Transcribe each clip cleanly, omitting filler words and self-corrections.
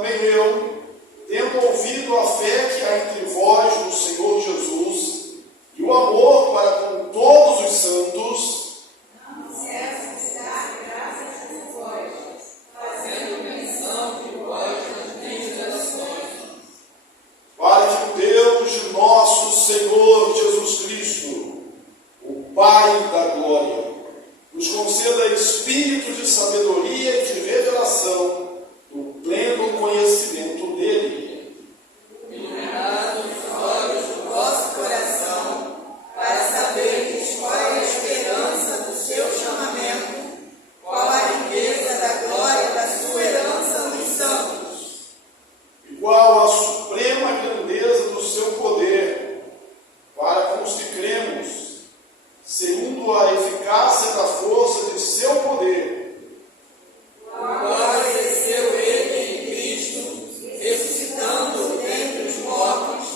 também eu, tendo ouvido a fé que há entre vós no Senhor Jesus e o amor para com todos os santos, não cesse de dar graças por vós, fazendo menção de vós nas minhas orações, para que o Deus de nosso Senhor Jesus Cristo, o Pai da glória, nos conceda espírito de sabedoria e de revelação no pleno conhecimento dele. iluminado os olhos do vosso coração, para saberdes qual é a esperança do seu chamamento, qual a riqueza da glória da sua herança nos santos, Igual a suprema grandeza do seu poder, para com os que cremos, segundo a eficácia da força de seu poder, agora exerceu ele em Cristo, ressuscitando-o dentre os mortos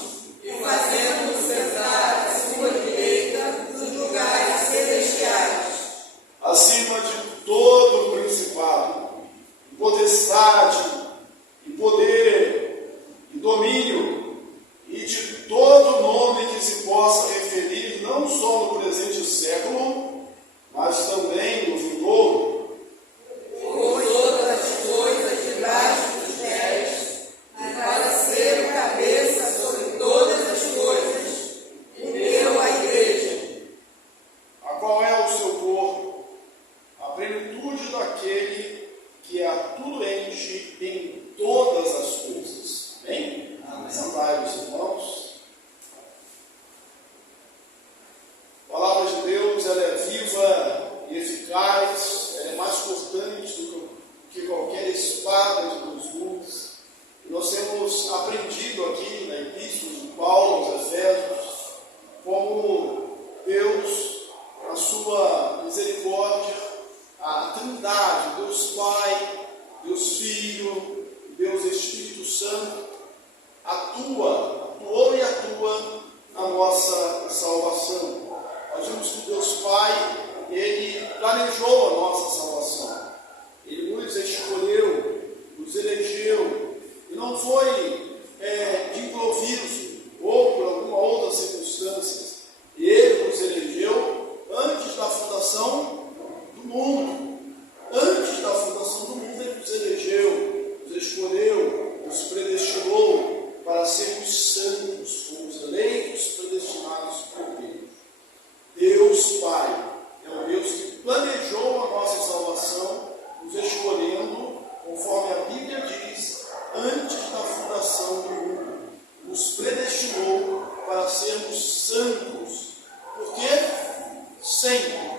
e fazendo-o sentar à sua direita nos lugares celestiais, acima de todo o principado, e potestade, e poder, e domínio, e de todo nome que se possa referir, não só no presente século, mas também no vindouro. por todas as coisas debaixo dos pés, e para ser o cabeça sobre todas as coisas, e deu à igreja, A qual é o seu corpo, a plenitude daquele que a tudo enche em todas as coisas. Amém? Sentai-vos, irmãos. A palavra de Deus, ela é viva e eficaz, ela é mais cortante do que qualquer espada de dois gumes. E nós temos aprendido aqui na Epístola de Paulo aos Efésios como Deus, na sua misericórdia, a Trindade, Deus Pai, Deus Filho, Deus Espírito Santo, atuou e atua na nossa salvação. Nós vimos que Deus Pai, Ele planejou a nossa salvação. Ele nos escolheu, nos elegeu, e não foi de improviso ou por alguma outra circunstância. Ele nos elegeu antes da fundação do mundo. Antes da fundação do mundo, Ele nos elegeu, nos escolheu, nos predestinou para sermos santos, como os eleitos predestinados por Deus. Deus Pai é um Deus que planejou a nossa salvação, nos escolhendo, conforme a Bíblia diz, antes da fundação do mundo. Nos predestinou para sermos santos. Por quê? Sempre,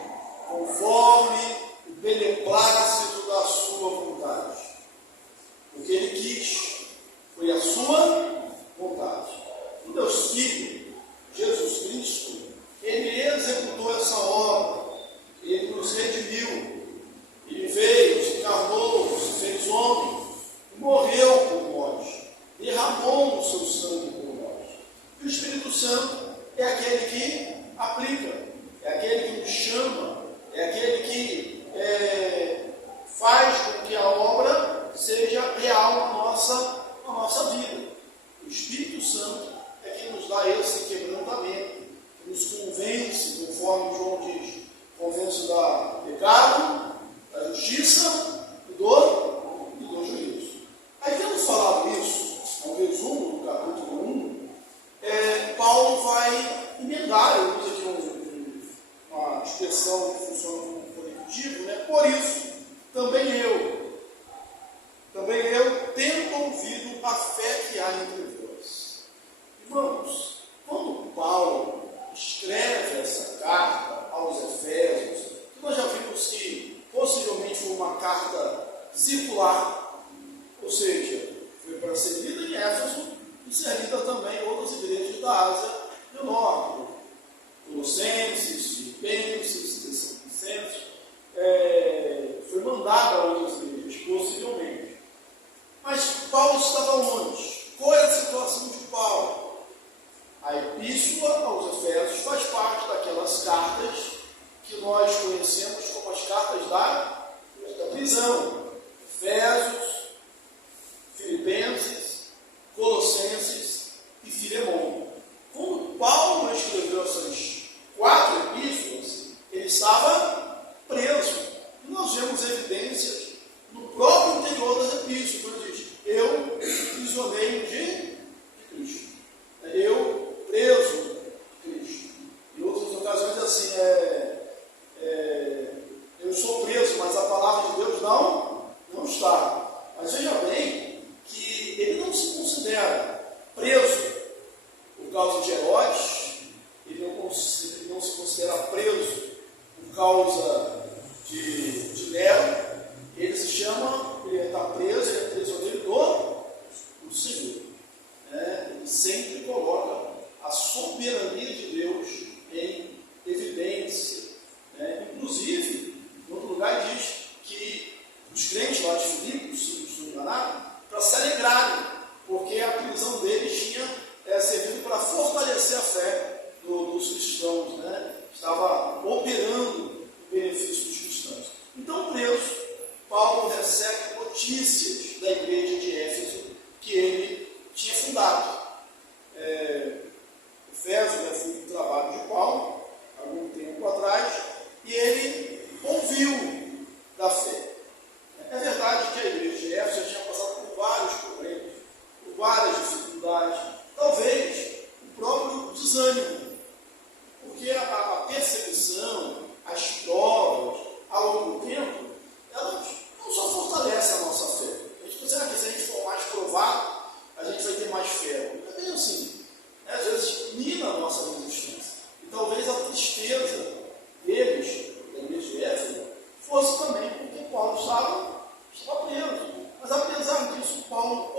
conforme o beneplácito da sua vontade. O que Ele quis foi a sua vontade. O Deus Filho, Jesus Cristo, Ele executou essa obra. Ele nos redimiu. Ele veio, se encarnou, se fez homem, morreu por nós, derramou o seu sangue por nós. E o Espírito Santo é aquele que aplica, é aquele que nos chama, é aquele que faz com que a obra seja real na nossa vida. O Espírito Santo é quem nos dá esse quebrantamento, que nos convence, conforme João diz, convence do pecado, da justiça e do juízo. Aí, tendo falado isso, um resumo do capítulo 1, Paulo vai emendar, eu uso aqui uma expressão que funciona como conectivo, né? Por isso, também eu, tendo ouvido a fé que há entre vós. Irmãos, quando Paulo escreve essa carta aos Efésios, nós já vimos que possivelmente foi uma carta circular, ou seja, foi para ser lida em Éfeso e ser lida também em outras igrejas da Ásia do Norte, Colossenses, Filipenses, Tessalonicenses, foi mandada a outras igrejas, possivelmente. Mas Paulo estava onde? Qual é a situação de Paulo? A Epístola aos Efésios faz parte daquelas cartas que nós conhecemos como as cartas da prisão. Efésios, Filipenses,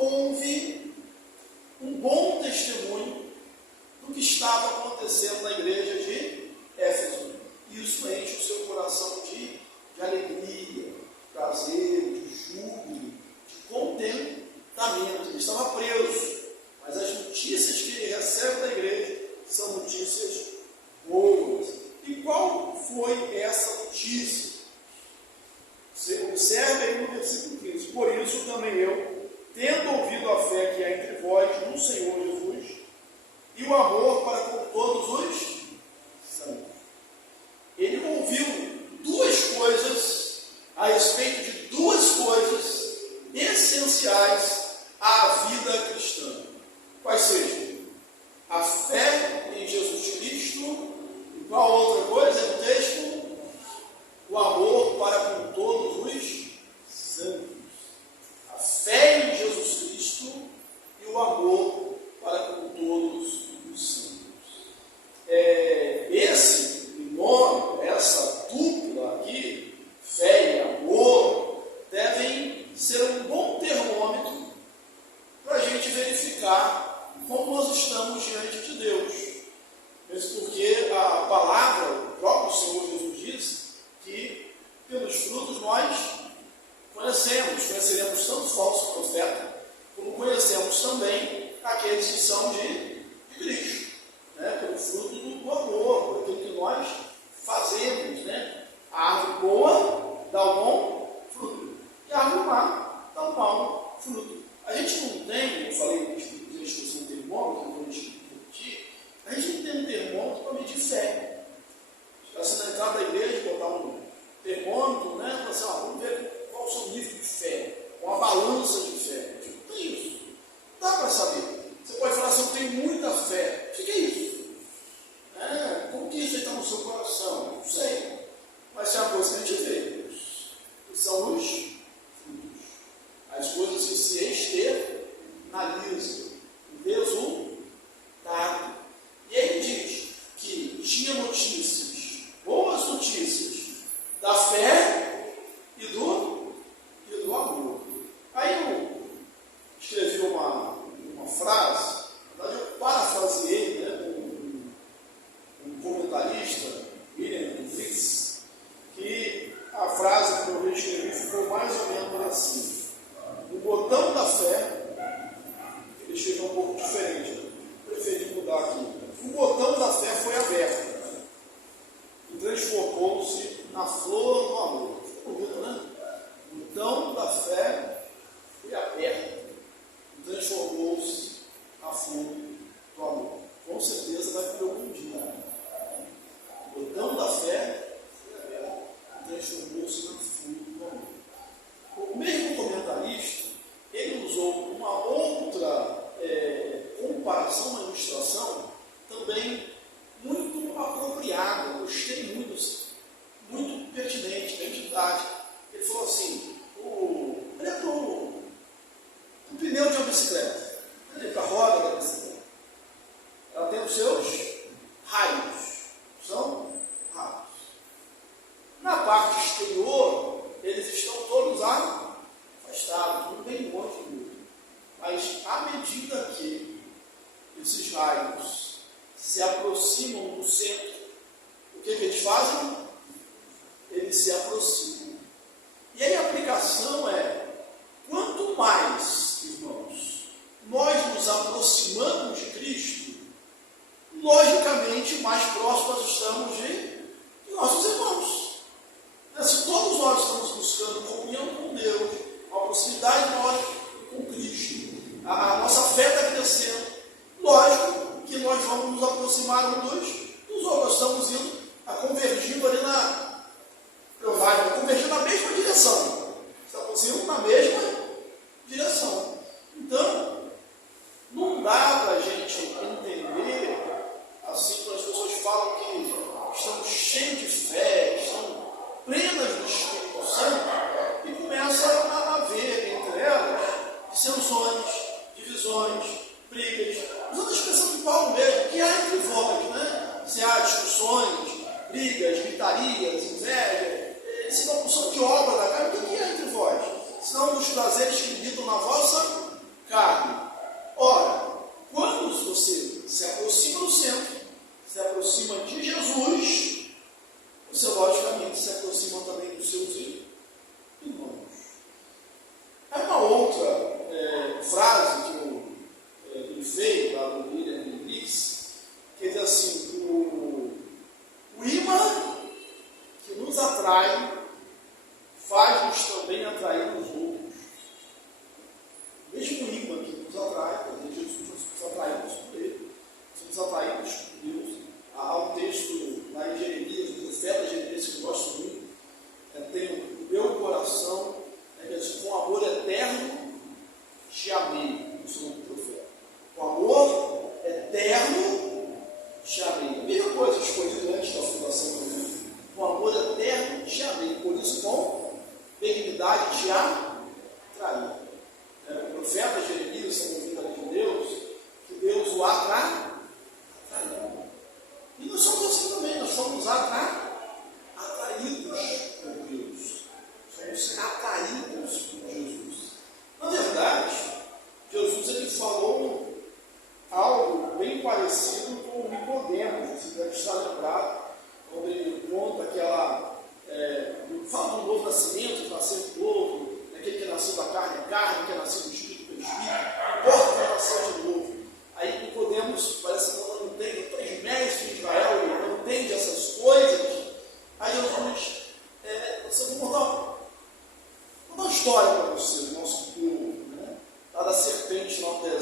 houve um bom testemunho do que estava acontecendo na igreja de Éfeso. E isso enche o seu coração de alegria, de prazer, de júbilo, de contentamento. Ele estava preso, mas as notícias que ele recebe da igreja são notícias boas. E qual foi essa notícia? Você observe aí no versículo 15. Por isso também eu, tendo ouvido a fé que há entre vós no Senhor Jesus, e o amor para com todos os santos. Ele ouviu duas coisas a respeito de duas coisas essenciais à vida cristã. Quais sejam? A fé em Jesus Cristo. E qual outra coisa é o texto? O amor para com todos os santos. A fé em Jesus Cristo e o amor para com todos os santos. Esse nome, essa dupla aqui, fé e amor, devem ser um bom termômetro para a gente verificar como nós estamos diante de Deus. Mesmo porque a palavra, o próprio Senhor Jesus diz que pelos frutos nós conheceremos tanto falso profeta, como conhecemos também aqueles que são de Cristo, né? Pelo fruto do amor, por aquilo que nós fazemos, né? A árvore boa dá um bom fruto, e a árvore má dá um mau fruto. A gente não tem, eu falei, a gente usa um termômetro, quando a gente repetir, a gente não tem um termômetro para medir fé. Está sendo na entrada da igreja, botar um termômetro, né? Falar assim, vamos ver qual é o seu nível de fé, uma balança de fé. Não tem isso. Dá para saber. Você pode falar assim, eu tenho muita fé. O que é isso? Como que isso está no seu coração? Não sei. Mas é uma coisa que a gente vê. Que são os frutos. As coisas que se externalizam. O resultado. E aí ele diz que tinha notícias, boas notícias, da fé e do amor. Aí eu escrevi uma frase, na verdade eu parafraseei, né, um comentarista, William Fritz, que a frase que eu escrevi ficou mais ou menos assim: o botão da fé, ele escreveu um pouco diferente, eu preferi mudar aqui. O botão da fé foi aberto e transformou-se na flor do amor. Ficou bonito, né? O botão da fé foi aberto e transformou-se na flor do amor. Com certeza vai ter algum dia. O botão da fé foi aberto e transformou-se na flor do amor. O mesmo comentarista, ele usou uma outra comparação, uma ilustração, também muito apropriada, gostei muito pertinente, bem didática. Ele falou assim, olha o pneu de uma bicicleta, olha para a roda da bicicleta. Ela tem os seus raios, são raios. Na parte exterior, eles estão todos afastados, tudo bem longe do outro. Mas à medida que esses raios se aproximam do centro, o que eles fazem? Eles se aproximam. E aí a aplicação é, quanto mais, irmãos, nós nos aproximamos de Cristo, logicamente mais próximos estamos de nossos irmãos. Se todos nós estamos buscando comunhão com Deus, uma proximidade maior com Cristo, a nossa fé está crescendo, lógico que nós vamos nos aproximar uns dos outros. Nós estamos indo, convergindo ali convergindo na mesma direção. Estamos indo na mesma direção. Então, não dá para a gente entender, assim, quando as pessoas falam que estão cheios de fé, estão plenas do Espírito Santo, e começa a haver entre elas dissensões, divisões, brigas. Usando a expressão de Paulo mesmo, que há entre vós, né? Se há discussões, brigas, gritarias, inveja, se não de obra da carne, o que é entre vós? Senão dos prazeres que habitam na vossa carne.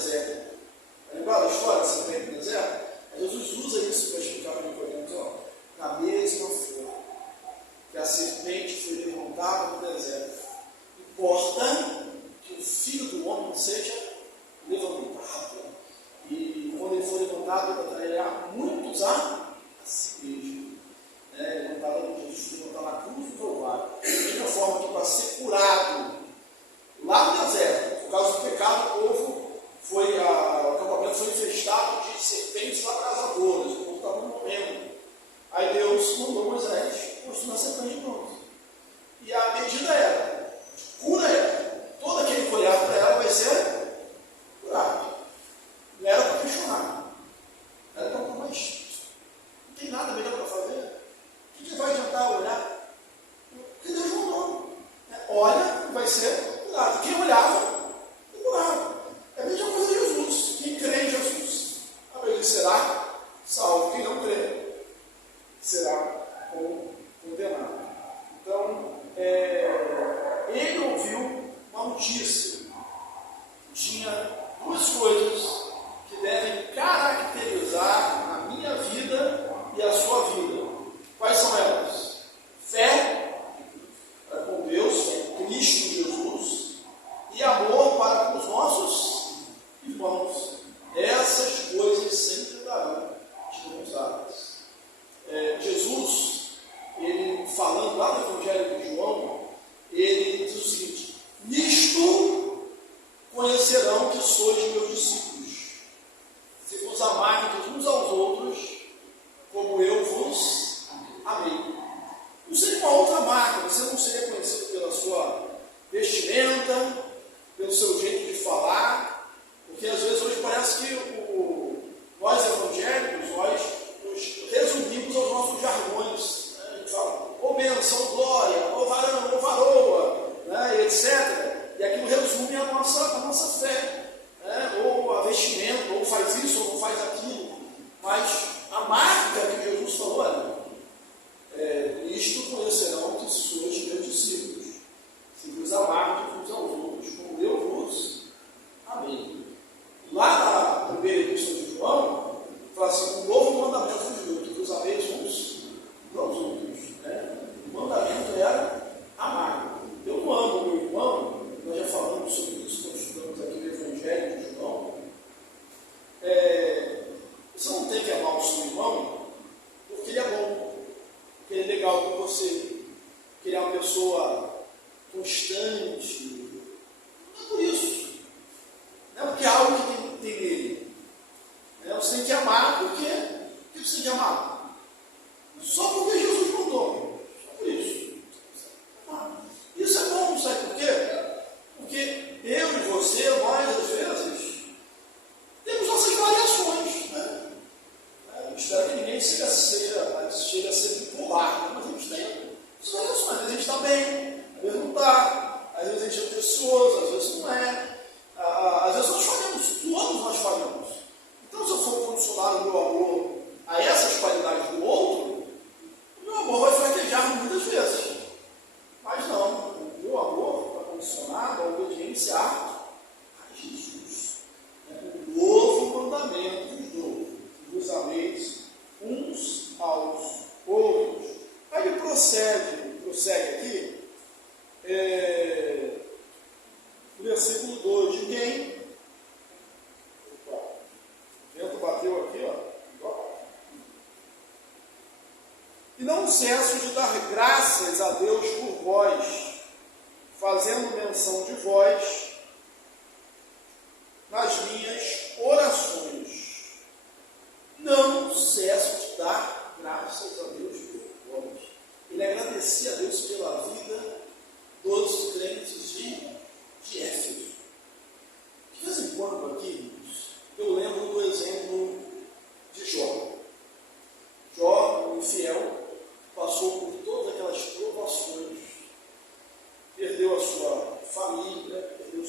deserto. Lembra da história da serpente no deserto? Jesus usa isso para explicar para Nicodemos, na mesma forma que a serpente foi levantada no deserto, importa que o Filho do Homem seja levantado. E quando ele for levantado, ele atrairá muitos a si mesmo. Jesus levantar na cruz do Calvário. Da mesma forma que para ser curado lá no deserto, por causa do pecado, o povo o acampamento foi infestado de serpentes abrasadoras, o povo estava morrendo. Aí Deus mandou Moisés construir uma serpente de bronze. E a medida era, cura ela. Todo aquele que olhar para ela vai ser curado. Não era para questionar. Era para mais. Não tem nada melhor para fazer. O que vai adiantar olhar? Porque Deus mandou. Olha, vai ser curado. Quem olhava, é curado. É a mesma coisa de Jesus. Quem crê em Jesus, ele será salvo. Quem não crê, será condenado. Então, ele ouviu uma notícia. Tinha duas coisas que devem caracterizar a minha vida e a sua vida. Quais são elas? Fé com Deus, fé em Cristo Jesus, e amor para com os nossos irmãos. Essas coisas sempre darão de mãos dadas. Jesus, ele falando lá no Evangelho de João, ele diz o seguinte: nisto conhecerão que sois meus discípulos, se vos amardes uns aos outros, como eu vos amei. Não seria uma outra marca, você não seria conhecido pela sua vestimenta, pelo seu jeito de falar, porque às vezes hoje parece que nós evangélicos, nós nos resumimos aos nossos jargões, né? A gente fala, ô bênção, ô glória, ô varão, ô varoa, né? Etc. E aquilo resume a nossa fé, né? Ou a vestimenta, ou faz isso, ou não faz aquilo. Mas a marca que Jesus falou, olha, isto conhecerão que sois meus discípulos, se vos amardes uns aos outros, como eu vos amei. Lá na primeira epístola de João, fala assim: um novo mandamento vos dou, que vos ameis uns aos outros. Né? O mandamento era amar. Eu não amo o meu irmão, nós já falamos sobre isso, quando estudamos aqui no Evangelho de João. Você não tem que amar o seu irmão porque ele é bom, porque ele é legal com você, porque ele é uma pessoa constante. Não é por isso. Não é porque é algo que tem nele. Você tem que amar porque você tem que amar. Só porque Jesus mandou. Só por isso. Isso é bom, sabe por quê? Porque eu e você, nós, às vezes, temos nossas variações. Né? Eu espero que ninguém chega a ser bipolar, mas a gente tem as variações. Às vezes a gente está bem, às vezes não está, às vezes a gente é precioso, às vezes não é. Às vezes nós falhamos, todos nós falhamos. Então, se eu for condicionar o meu amor a essas qualidades do outro, o meu amor vai fraquejar muitas vezes. Mas não, o meu amor está condicionado à obediência a Jesus. O novo mandamento vos dou, que vos ameis uns aos outros. Aí ele prossegue aqui, no versículo 2, de quem? Opa, o vento bateu aqui, ó. E não cesso de dar graças a Deus por vós, fazendo menção de vós nas minhas orações. Não cesso de dar graças a Deus por vós. Ele agradecia a Deus pela vida dos crentes de Éfeso. De vez em quando aqui, eu lembro do exemplo de Jó. Jó, o infiel, passou por todas aquelas provações, perdeu a sua família, perdeu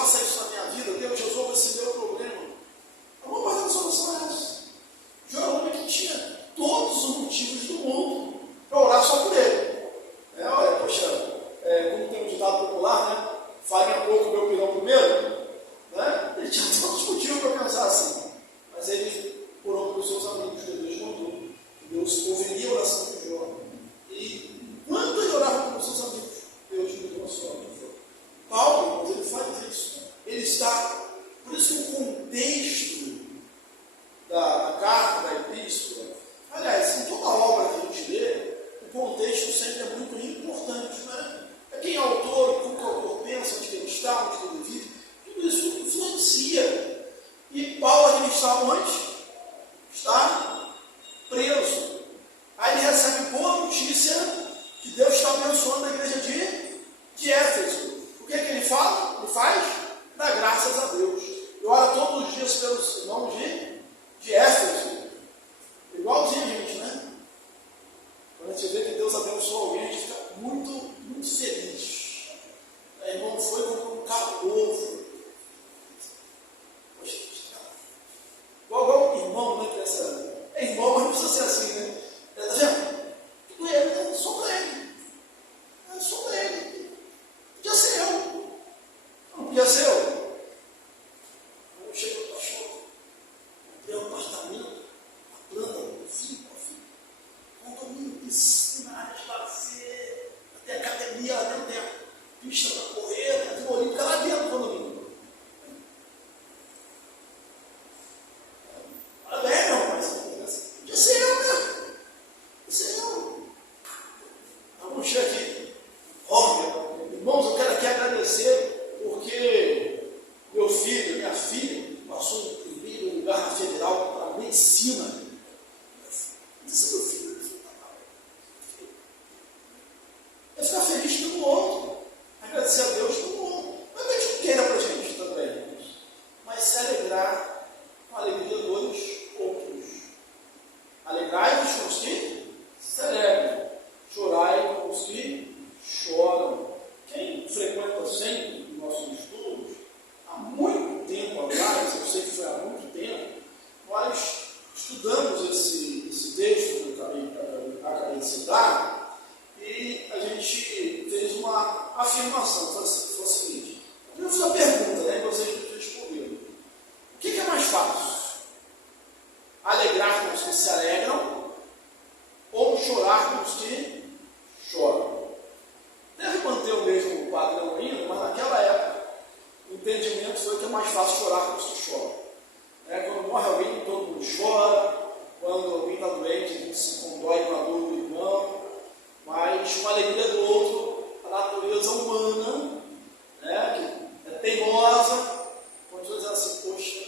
faça isso na minha vida, Deus resolva esse meu problema. A maior parte da solução é essa. Jó era um homem que tinha todos os motivos do mundo para orar só por ele. Olha, poxa, como tem um ditado popular, né? Farinha pouco, meu pirão primeiro. Né? Ele tinha todos os motivos para pensar assim. Mas ele orou para os seus amigos, que Deus mandou. Que Deus ouviria a oração de Jó. E quando ele orava para os seus amigos, Deus mudou a sua vida. Paulo, irmãos, ele faz isso. Ele está. Por isso que o contexto da carta, da epístola, aliás, em toda obra que a gente lê, o contexto sempre é muito importante, né? É quem é autor, como que o autor pensa, onde ele está, onde ele vive, tudo isso influencia. E Paulo ele está onde? Está preso. Aí ele recebe boa notícia que Deus está abençoando a igreja de Éfeso. O que é que ele fala? Ele faz? Dá graças a Deus. E ora todos os dias pelos irmãos de Éfeso. Igualzinho a gente, né? Quando a gente vê que Deus abençoou alguém, a gente fica muito, muito feliz. Irmão, foi como um carro novo. Poxa, igual irmão, né? Irmão, mas não precisa ser assim, né? Está vendo? Tudo ele, né? Só para ele. Só para ele. Podia ser eu. Não podia ser eu. Eu chego no cachorro, comprei um apartamento, a planta, condomínio, piscina, área de lazer, até academia lá dentro, pista para correr, tem olímpica lá dentro do condomínio. Parabéns, não, mas podia ser eu, né? Podia ser eu. Vamos chegar aqui. Irmãos, eu quero aqui agradecer, porque meu filho, minha filha, passou em primeiro lugar na federal para medicina. Isso é meu filho. É ficar feliz pelo outro, agradecer a Deus pelo outro. Mas a gente queira para a gente também, mas se alegrar com a alegria dos outros. Alegrai-vos com os que celebram, chorai com os que choram. Quem frequenta sempre os nossos estudos, há muito tempo atrás, eu sei que foi há muito tempo, nós estudamos esse texto que eu acabei de citar, e a gente fez uma afirmação, foi o seguinte: eu fiz uma pergunta, né, e vocês responderam. O que é mais fácil? Alegrar com os que se alegram ou chorar com os que choram? Deve manter o mesmo padrão ainda, mas naquela época o entendimento foi que é mais fácil chorar com os que choram. Quando morre alguém, todo mundo chora. Quando alguém está doente, a gente se condói com a dor do irmão. Mas com a alegria do outro, a natureza humana, né, que é teimosa, quando diz assim, poxa,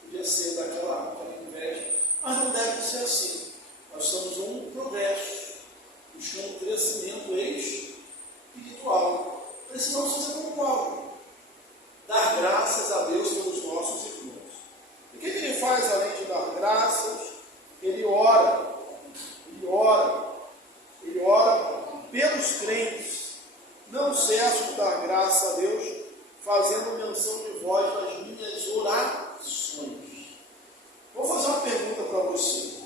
podia ser daquela inveja. Mas não deve ser assim. Nós estamos num progresso, buscando um crescimento espiritual. Precisamos fazer como Paulo, dar graças a Deus pelos nossos irmãos. E o que ele faz além de dar graças? Ele ora pelos crentes. Não cesso de dar graça a Deus, fazendo menção de vós nas minhas orações. Vou fazer uma pergunta para você.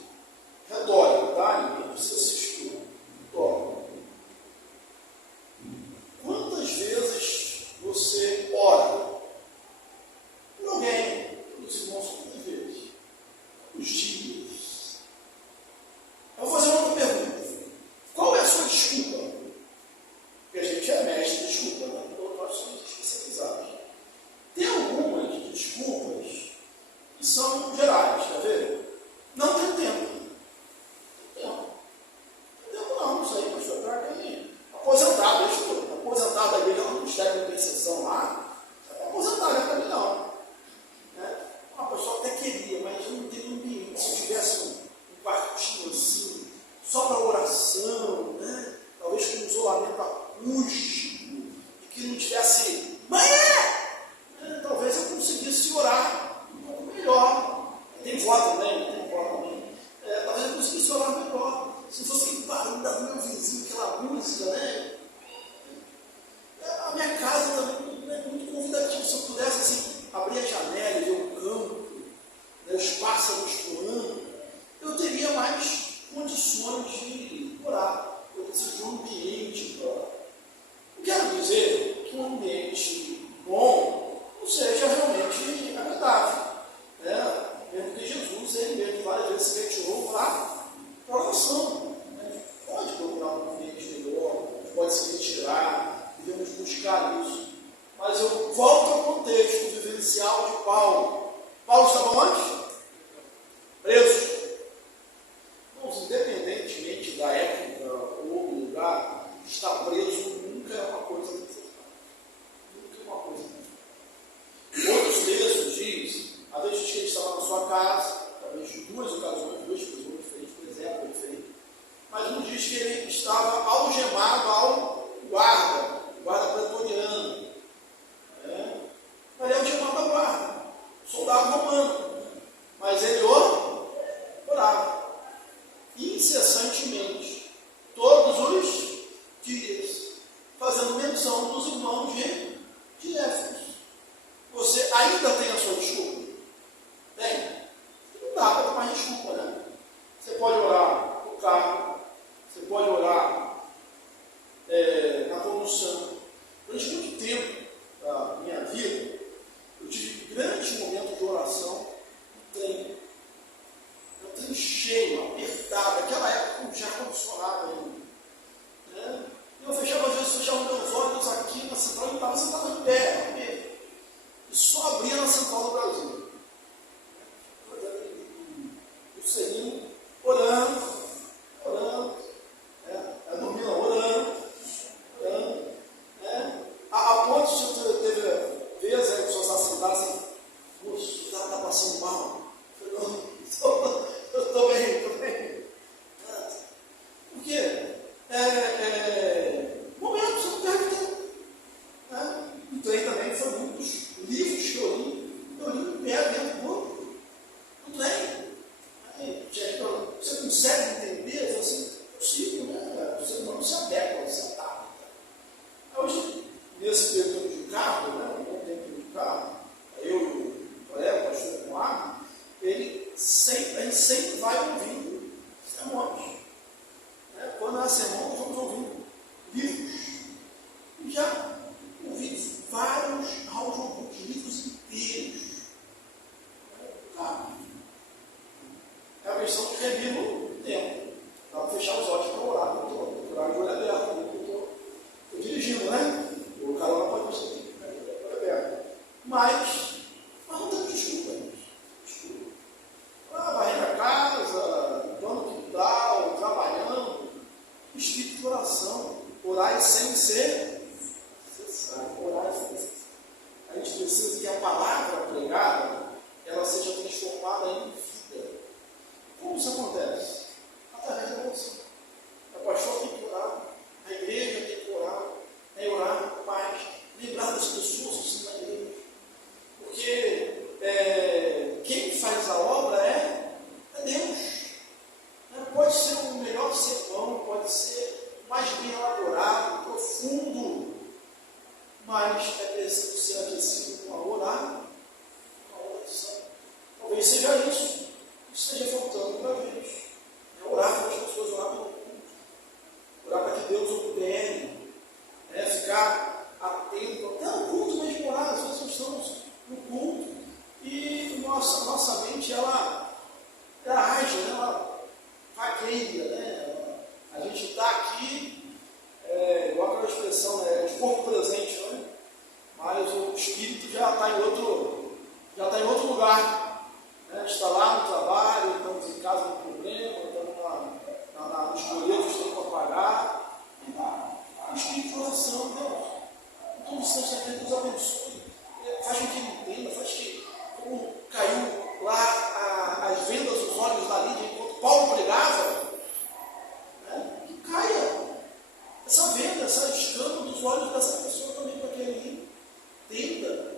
Retórica, tá? Não precisa se estudar. Retórica. Quantas vezes você ora por alguém, pelos irmãos, quantas vezes? Os dias. Eu vou fazer outra pergunta. Qual é a sua desculpa? Porque a gente é mestre de desculpa, né? Nós somos especializados. Tem algumas desculpas que são gerais, quer ver? Não tem tempo. Não, isso aí, pastor, para quem aposentado, aposentado da igreja, no Ministério da Intercessão lá, é aposentado, não é para mim não. Uma pessoa até queria, mas não tem ambiente. Se tivesse um quartinho assim, só para oração, né? Talvez com um isolamento acústico, e que não tivesse talvez eu conseguisse orar um pouco melhor. Tem voz também, talvez eu conseguisse orar melhor. Se fosse aquele barulho da meu vizinho, aquela música, né? A minha casa também não é muito convidativa. Se eu pudesse pode se retirar, devemos buscar isso. Mas eu volto ao contexto vivencial de Paulo. Paulo estava onde? Preso. Irmãos, independentemente da época ou do lugar, estar preso nunca é uma coisa confortável. Nunca é uma coisa confortável. Outros textos dizem, às vezes diz que ele estava na sua casa, talvez em duas ocasiões, duas pessoas diferentes, por exemplo, diferente. Mas não diz que ele estava algemado ao guarda pretoriano. Mas ele algemado ao guarda, soldado romano. Mas ele orava incessantemente, todos os dias, fazendo menção dos irmãos de Éfeso. Você ainda tem a sua desculpa? Tem? Não dá para ter mais desculpa, né? Você pode orar no carro, você pode orar na condução. Durante muito tempo da minha vida, eu tive grandes momentos de oração no trem. Eu trem cheio, apertado, aquela época com já condicionado ainda. Eu às vezes fechava meus olhos aqui na central e estava sentado em pé. E só abria na central do Brasil. O Serino orando, dormindo, orando. A ponto de teve vezes que as pessoas assentadas assim, poxa, está passando mal. Eu estou bem. Por quê? Momentos eu não quero ter. O trem também foi muitos livros que eu li em pé dentro do trem. Você consegue entender? Assim, possível, né? Você não se adequa a sentar. Hoje, nesse período de carro, né? Um tempo de carro, eu e o colega, o pastor Eduardo, a gente sempre vai ouvindo sermões. Quando há sermão, nós vamos ouvindo livros. E já ouvi vários audiobooks, livros inteiros. É a questão de rever no tempo. Dá para fechar os olhos para orar. Orar de olho aberto. Estou dirigindo, né? O carona pode estar aqui, olho aberto. Mas não tem desculpa. Varrendo a casa, dando quintal, trabalhando. Espírito de oração. Orar sem ser necessário. Orar sem ser necessário. A gente precisa que a palavra pregada ela seja transformada em vida. Como isso acontece? Através da oração. O pastor tem que orar, a igreja tem que orar, orar com paz, lembrar das pessoas que estão na igreja. Porque quem faz a obra é Deus. Pode ser o melhor sermão, pode ser mais bem elaborado, profundo, mas é preciso ser aquecido com a oração. Talvez seja isso que esteja faltando para vez. Orar para as pessoas, orar pelo culto. Orar para que Deus opere. Ficar atento. Até no culto mesmo orar. Às vezes nós estamos no culto e nossa mente ela age, ela vagueia. A gente está aqui, igual aquela expressão, de corpo presente, mas o espírito já está em outro lugar. Está lá no trabalho, estamos em casa com problema, estamos nos boletos que tem para pagar. O espírito de oração, Deus. Então, o Senhor Deus abençoe. Faz com que ele entenda, faz que, como caiu lá as vendas dos olhos da Lídia enquanto Paulo pregava, que caia essa venda, essa escama dos olhos dessa pessoa também, para que ele entenda.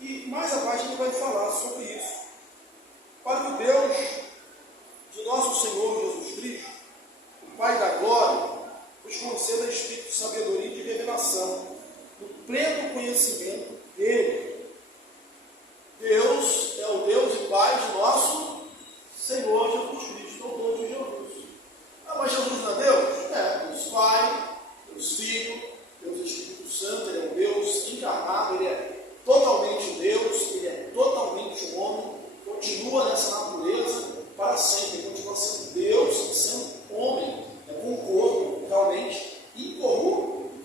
E mais abaixo ele vai falar sobre isso. Para o Deus de nosso Senhor Jesus Cristo, o Pai da glória, nos conceda espírito de sabedoria e de revelação, no pleno conhecimento dele. Deus é o Deus e Pai de nosso Senhor Jesus Cristo, o Deus de Jesus. Mas Jesus não é Deus? Deus Pai, Deus Filho, Deus Espírito Santo, Ele é um Deus encarnado, Ele é totalmente Deus, Ele é totalmente homem, continua nessa natureza para sempre, continua sendo Deus, sendo homem, com um corpo realmente incorruptível.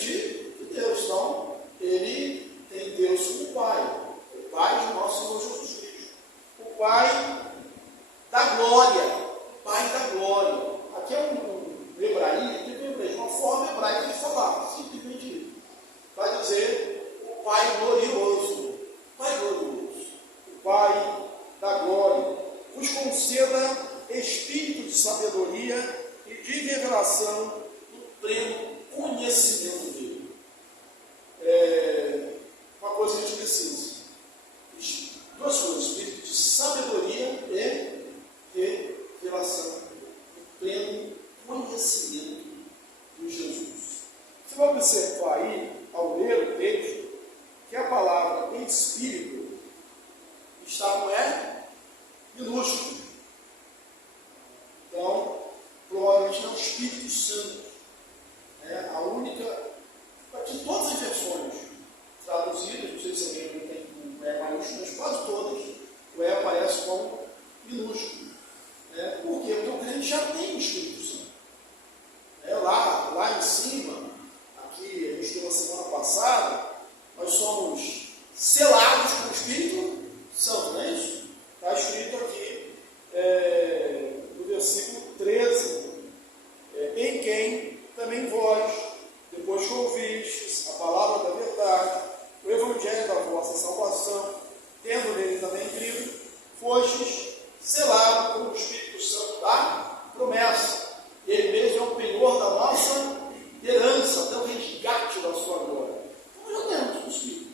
de Deus. Então, ele tem Deus como Pai, o Pai de nosso Senhor Jesus Cristo, o Pai da glória, o Pai da glória. Aqui é um hebraísmo, uma forma hebraica de falar, simplesmente isso. Vai dizer o Pai glorioso, o Pai da glória, vos conceda espírito de sabedoria e de revelação no pleno conhecimento dele. Uma coisa que a gente precisa, duas coisas, espírito de sabedoria e revelação no pleno conhecimento de Jesus. Você vai observar aí, ao ler o texto, que a palavra espírito está com minúsculo. Então, provavelmente não é o Espírito Santo. A única, aqui todas as versões traduzidas, não sei se alguém tem um E maiúsculo, mas quase todas, o E aparece como minúsculo. Por quê? Porque o crente já tem o Espírito Santo. Lá em cima, aqui a gente viu na semana passada, nós somos selados com o Espírito Santo, não é isso? Está escrito aqui no versículo 13, em quem também vós, depois que ouvistes a palavra da verdade, o evangelho da vossa salvação, tendo nele também crido, fostes selados com o Espírito Santo da promessa. Ele mesmo é o penhor da nossa herança, até o resgate da sua glória. Então já temos o Espírito.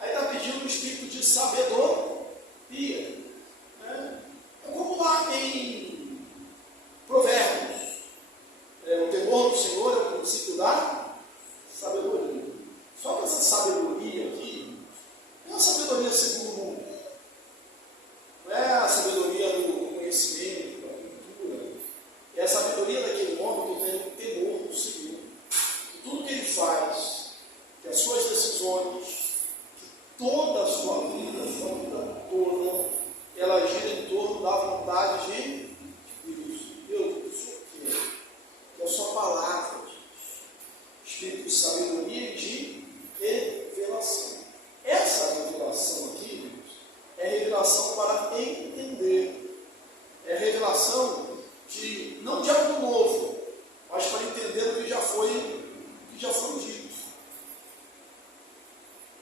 Aí está pedindo o Espírito de sabedoria. É como lá em Provérbios. O temor do Senhor é o princípio da sabedoria. Só que essa sabedoria aqui não é uma sabedoria segundo o mundo. Não é a sabedoria do conhecimento, da cultura. É a sabedoria daquele homem que tem o temor do Senhor. Que tudo que ele faz, que as suas decisões, que toda a sua vida toda, ela gira em torno da vontade de Deus. Deus, o Senhor quer. Que é a sua palavra, Espírito de sabedoria e de revelação. Essa revelação aqui é revelação para entender. É revelação não de algo novo, mas para entender o que já foi dito.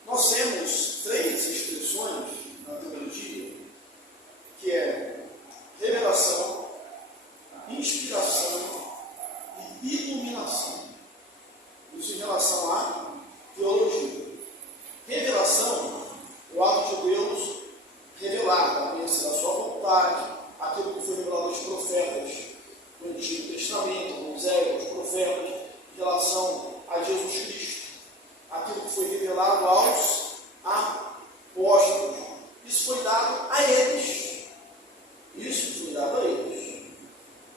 Nós temos três expressões na teologia, que é revelação, inspiração e iluminação. Isso em relação à teologia. Revelação é o ato de Deus revelar, conhecer a sua vontade, aquilo que foi revelado aos profetas do Antigo Testamento, Moisés, aos profetas, em relação a Jesus Cristo, aquilo que foi revelado aos apóstolos. Isso foi dado a eles.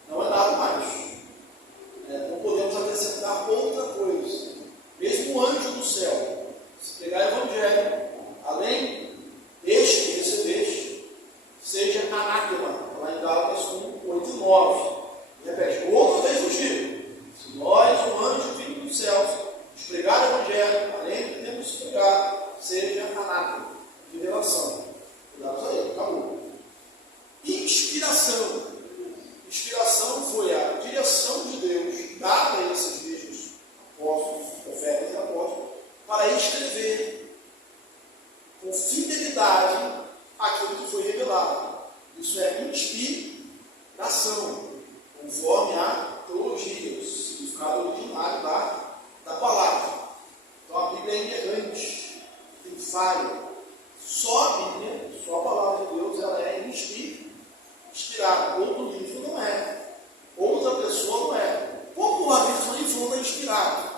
Não é dado mais. Não podemos acrescentar outra coisa. Mesmo o anjo do céu, se pegar o Evangelho, além deste que recebeste, seja anátema, lá em Gálatas 1, 8 e 9. Repete, outra vez eu digo, se nós, o anjo vindo dos céus, nos pregar o Evangelho, além do que temos que pregar, seja anátema, revelação. Cuidado aí, acabou. Inspiração. Inspiração foi a direção de Deus dada a esses mesmos apóstolos, profetas e apóstolos, para escrever com fidelidade aquilo que foi revelado. Isso é inspiração, conforme a teologia, o significado originário da palavra. Então a Bíblia é inerrante, tem falha. Só a Bíblia, só a palavra de Deus, ela é inspirada. Outro livro não é. Outra pessoa não é. Popularmente são livros inspirados.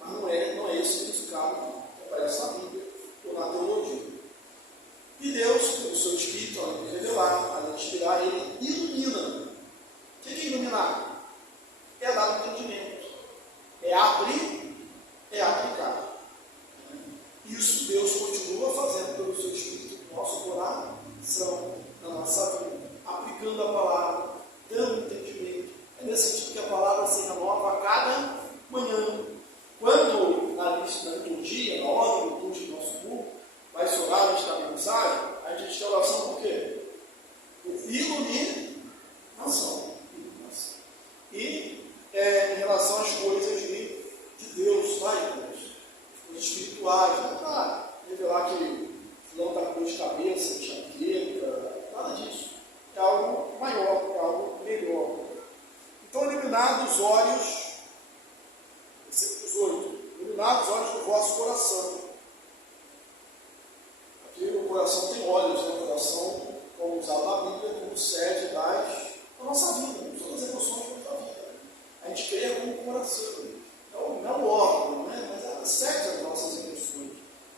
Mas não é esse o significado que aparece na Bíblia ou na teologia. E Deus, pelo seu Espírito, além de revelar, além de inspirar, ele ilumina. O que é iluminar? É dar entendimento. É abrir, é aplicar. Isso Deus continua fazendo pelo seu Espírito no nosso coração, na nossa vida, aplicando a palavra, dando entendimento. É nesse sentido que a palavra se renova a cada manhã. Quando espirituais, não é para revelar que não está com dor de cabeça, enxaqueca, nada disso. É algo maior, é algo melhor. Então, eliminados os olhos, versículo 18, eliminados os olhos do vosso coração. Aqui o coração tem olhos, né? O coração, como usado na Bíblia, como sede da nossa vida, todas as emoções da nossa vida. A gente crê como o coração. Não é o órgão, né? Mas é a sede das nossas emoções.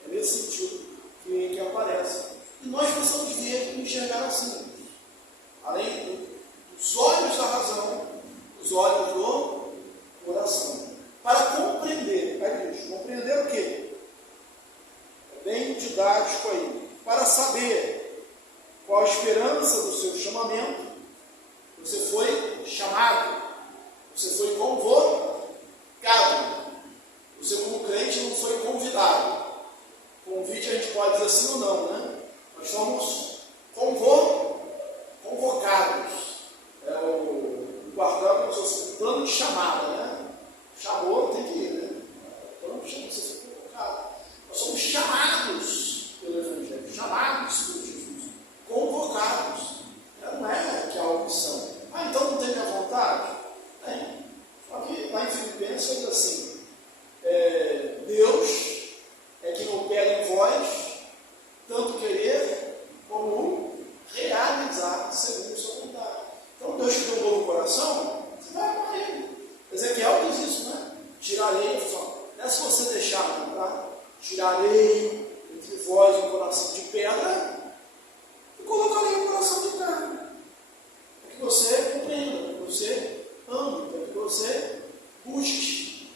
É nesse sentido que aparece. E nós precisamos ver e enxergar assim. Além dos olhos da razão, os olhos do coração. Para compreender, aí diz, compreender o quê? É bem didático aí. Para saber qual a esperança do seu chamamento, você foi chamado, você foi convocado. Você, como crente, não foi convidado. Convite a gente pode dizer sim ou não, né? Nós somos convocados. É o quartel como se fosse um plano de chamada, né? Chamou, tem que ir, né? Plano de chamada, você foi convocado. Nós somos chamados pelo Evangelho, chamados por Jesus, convocados. Não é que é a opção. Então não tem minha vontade? Tem. Só que lá em Filipenses diz assim, Deus é quem opera em vós, tanto querer como realizar segundo a sua vontade. Então Deus te deu um novo coração, você vai amar ele. Ezequiel diz isso, né? Tirarei, não é se você deixar, tá? Tirarei entre vós um coração de pedra e colocarei um coração de carne. Para que você compreenda, para que você ame, para que você busque,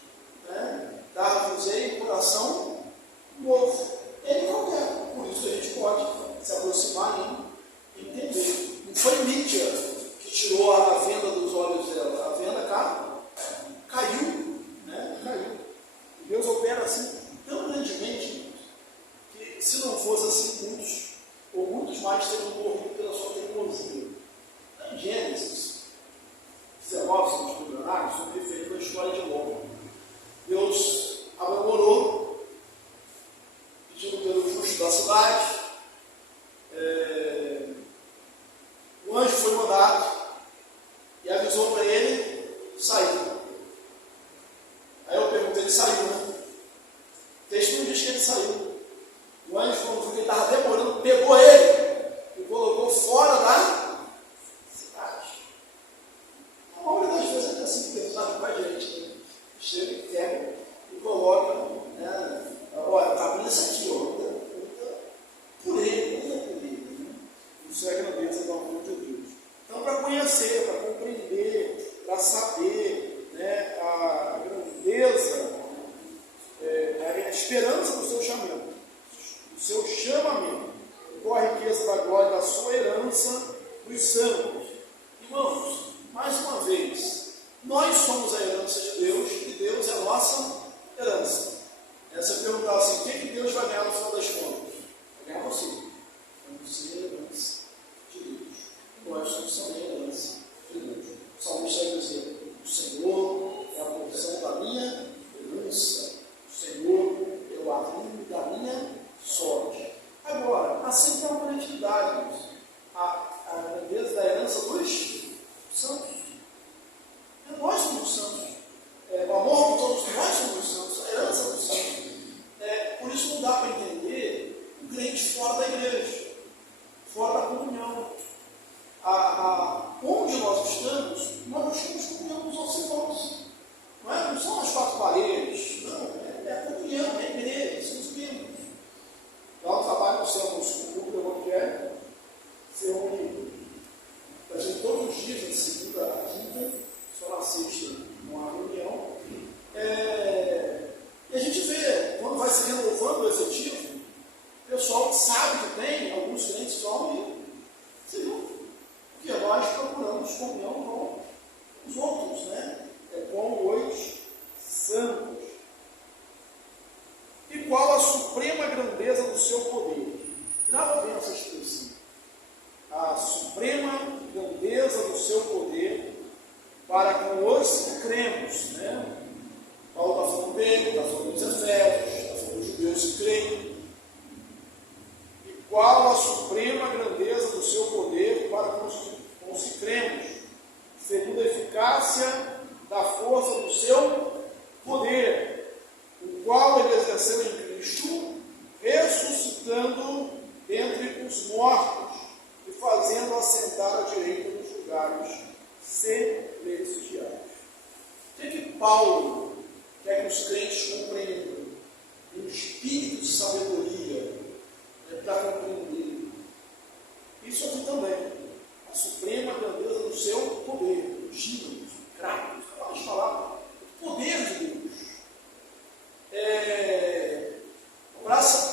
né? Dar-vos-ei um coração novo. Ele não quer, por isso a gente pode se aproximar e entender. Não foi mídia que tirou a venda dos olhos dela, a venda caiu, né? Caiu. E Deus opera assim tão grandemente que se não fosse assim, muitos mais teriam morrido pela sua tecnologia. Em Gênesis 19, se não me engano, sobre referindo a história de Ló. Deus namorou, pedindo pelo justo da cidade. O anjo foi mandado e avisou para ele sair. Aí eu perguntei, ele saiu, né? O texto não diz que ele saiu. O anjo, quando viu que ele estava demorando, pegou ele e colocou fora da cidade. A maioria das vezes é assim que pensar com a gente, né? Chega e pega e coloca, né? Olha, está abrindo isso aqui, ó. Por ele, né? Isso é a grandeza do amor de Deus. Então, para conhecer, para compreender, para saber, né, a grandeza, a esperança do seu chamamento, qual a riqueza da glória da sua herança dos santos. Irmãos, mais uma vez, nós somos a herança de Deus e Deus é a nossa herança. Se eu perguntar assim, o que Deus vai ganhar no final das contas? Vai ganhar você. Você é a herança de Deus. Nós somos também a herança de Deus. O salmista vai dizer, o Senhor é a porção da minha herança. O Senhor é o arrimo da minha sorte. Agora, assim tem uma coletividade, a grandeza da herança dos santos. Nós somos santos. O amor de todos nós somos santos, a herança dos santos. Por isso não dá para entender o crente fora da igreja, fora da comunhão. Onde nós estamos comunhão com os nossos irmãos. Não são as quatro paredes, não, é a comunhão, é a igreja, são os membros. Lá no trabalho nós temos um grupo evangélico, se reúne todos os dias, de segunda a quinta, só na sexta, numa reunião. E a gente vê, quando vai se renovando o efetivo, o pessoal sabe que tem, alguns crentes só e se juntam. Porque nós procuramos comunhão com os outros, né? Com os santos. E qual a suprema grandeza do seu poder? Grava bem essa expressão. A suprema grandeza do seu poder para com os que cremos, né? Paulo está falando dele, está falando dos Efésios, está falando Deus creem? E qual a suprema grandeza do seu poder para com os que cremos, segundo a eficácia da força do seu poder, o qual ele exerceu em Cristo, ressuscitando dentre os mortos e fazendo assentar à direita dos lugares celestiais. O que Paulo quer que os crentes compreendam? Um espírito de sabedoria para compreender isso aqui também, a suprema grandeza do seu poder, os gírios, cravos, várias palavras, o poder de Deus,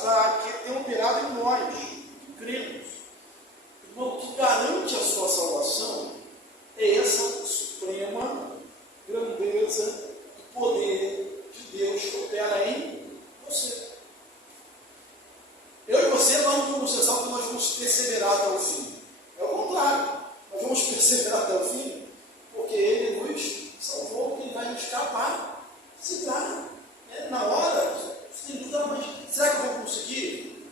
para que tenha operado em nós, que cremos. Irmão, o que garante a sua salvação é essa suprema grandeza do poder de Deus que opera em você. Eu e você, nós não vamos pensar que nós vamos perseverar até o fim. É o contrário. Nós vamos perseverar até o fim porque Ele nos salvou, porque Ele vai nos capacitar. Na hora, você tem dúvida, mas será que eu vou conseguir?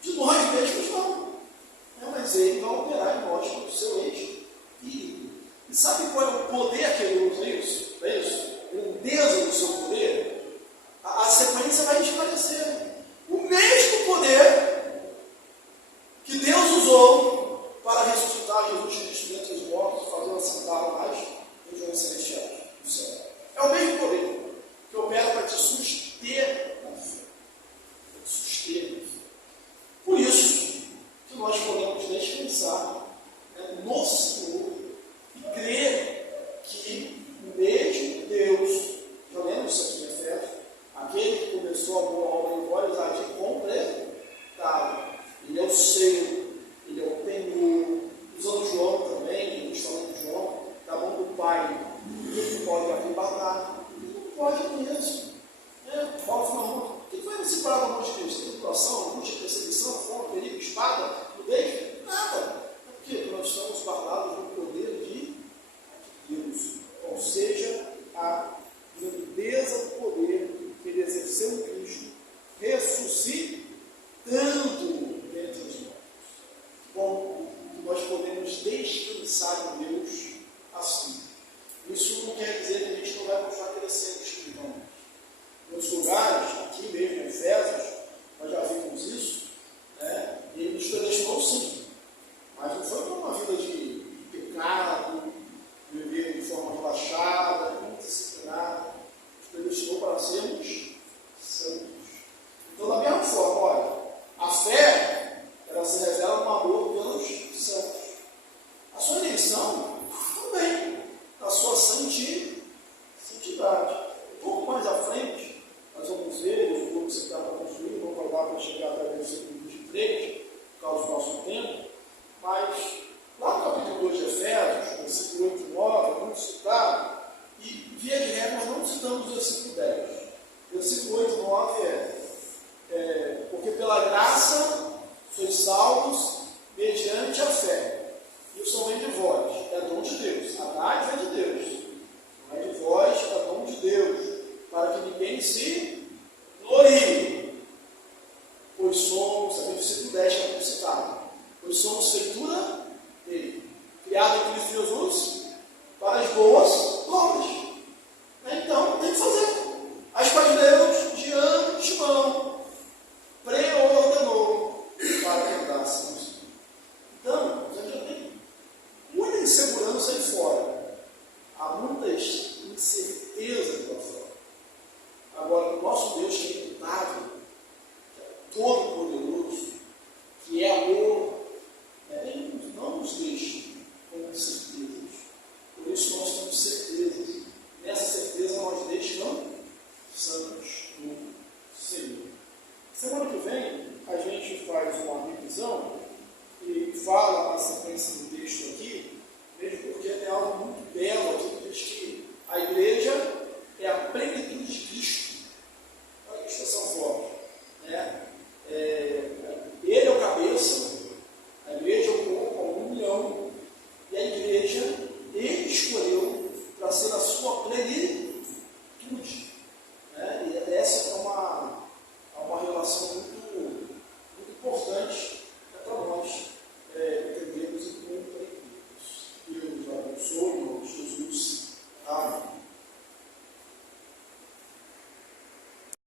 De nós mesmos não. Mas Ele vai operar em nós com o seu Espírito. E sabe qual é o poder que Ele usa isso? É isso? Grandeza do seu poder. A sequência vai esclarecer. O mesmo poder que Deus usou para ressuscitar Jesus Cristo dentre os mortos e fazê-lo assentar nas regiões celestiais do céu. É o mesmo poder que opera para te suster na fé. Por isso que nós podemos descansar no Senhor e crer que o mesmo Deus, já lemos isso aqui em Efésios, aquele que começou a boa obra em vós, há de completar. Ele é o seu, ele é o penhor. Usando João também, nos falando de João, da mão do Pai, ele pode arrebatar. Ele não pode mesmo. O que vai separar da mão de Cristo? Tribulação, angústia, perseguição, fome, perigo, espada, nudez? Nada. Porque nós estamos guardados no poder de Deus. Ou seja, a grandeza do poder que Ele exerceu em Cristo, ressuscitando dentre os mortos. Bom, nós podemos descansar em Deus assim. Isso não quer dizer que a gente não vai continuar crescendo espiritualmente. Em outros lugares, aqui mesmo em Efésios, nós já vimos isso, e Ele nos predestinou sim. Mas não foi para uma vida de pecado, viver de forma relaxada, indisciplinada. Nos predestinou para sermos santos. Então, da mesma forma, olha, a fé, ela se revela no amor pelos santos. A sua eleição também, a sua santidade. Um pouco mais à frente, nós vamos ver, o grupo que você está para construir, não vai dar para chegar até o versículo 23, por causa do nosso tempo, mas lá no capítulo 2 de Efésios, versículo 8 e 9, vamos citar, e via de regra nós não citamos o versículo 10. Versículo 8 e 9 porque pela graça sois salvos mediante a fé. Isso não vem de vós, é dom de Deus. A dádiva é de Deus. Não é de vós, é dom de Deus. Para que ninguém se glorie. Pois somos, aqui no versículo 10 que é citado, pois somos feitura dele, criado em Cristo Jesus para as boas obras. Então, tem que fazer. As quais Deus de antemão preordenou para que andássemos. Então, a gente já tem muita insegurança aí fora. Há muitas incertezas lá fora. Agora, o nosso Deus que é imutável, que é todo-poderoso, que é amor, Ele não nos deixa com incertezas. Por isso nós temos certezas. Nessa certeza nós descansamos no Senhor. Semana que vem a gente faz uma revisão e fala na sequência do texto aqui, mesmo porque é algo muito belo